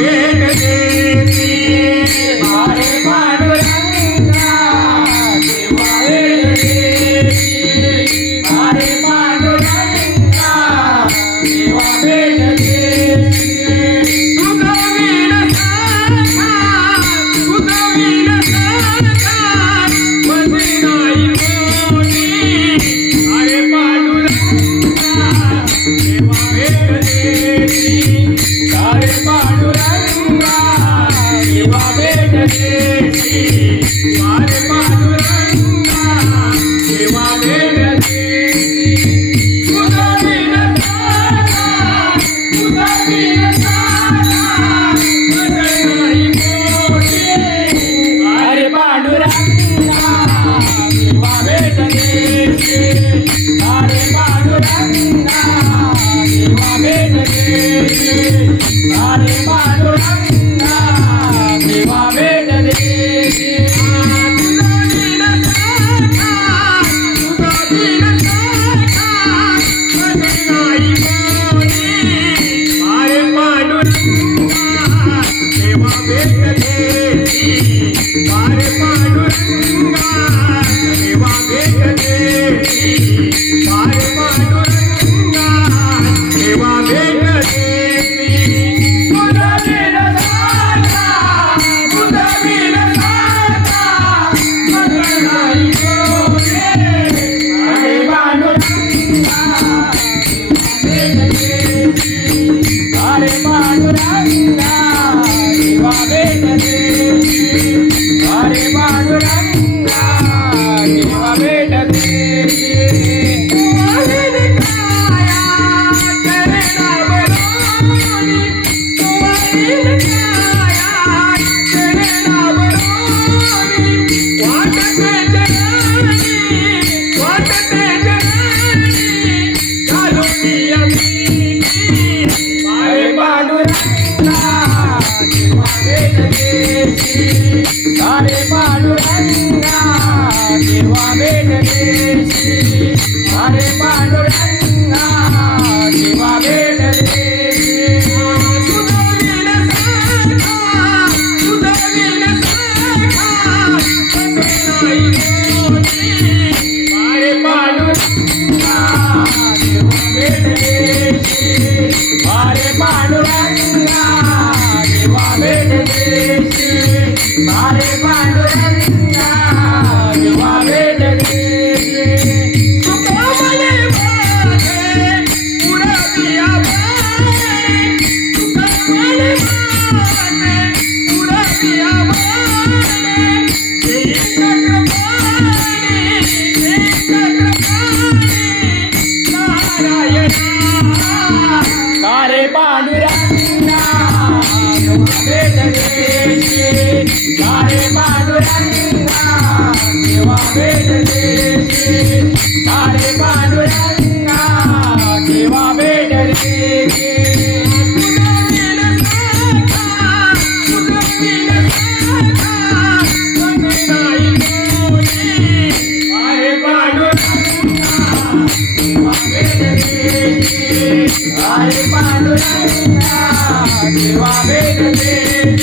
भेट देती अरे पांडुरंगा देवा भेट देती अरे पांडुरंगा देवा भेट देती तुझा वीर साखा तुझा वीर साखा मध्ये नाही कोणी अरे पांडुरंगा देवा भेट देती अरे पांडुरंगा देवा भेट देती अरे पांडुरंगा देवा भेट देती तुझा वीर साखा तुझा वीर साखा मध्ये नाही कोणी अरे पांडुरंगा देवा भेट देती अरे पांडुरंगा देवा भेट देती अरे पांडुरंगा देवा भेट देती तुझा वीर साखा तुझा वीर साखा मध्ये नाही कोणी अरे पांडुरंगा देवा भेट देती अरे पांडुरंगा देवा भेट देती अरे पांडुरंगा देवा भेट देती तुझा वीर साखा तुझा वीर साखा मध्ये नाही कोणी अरे पांडुरंगा देवा भेट देती अरे पांडुरंगा देवा भेट देती अरे पांडुरंगा देवा भेट देती वाहिन काया चरणावरोनी वाहिन काया चरणावरोनी वाटते जनानी घालूनी अमिनी अरे पांडुरंगा देवा भेट देती अरे पांडुरंगा देवा भेट देती अरे पांडुरंगा देवा भेट देती तुझा वीर साखा तुझा वीर साखा मध्ये नाही कोणी अरे पांडुरंगा देवा भेट देती अरे पांडुरंगा देवा भेट देती अरे पांडुरंगा देवा भेट देती तुका मले माझे पुरबिया बाणे तुका मले माझे पुरबिया बाणे एकत्रपाणी नारायणा कारे पांडुरंगा देवा भेट देती अरे पांडुरंगा देवा भेट देती अरे पांडुरंगा देवा भेट देती तुझा वीर साखा तुझा वीर साखा मध्ये नाही कोणी अरे पांडुरंगा देवा भेट देती अरे पांडुरंगा देवा भेट देती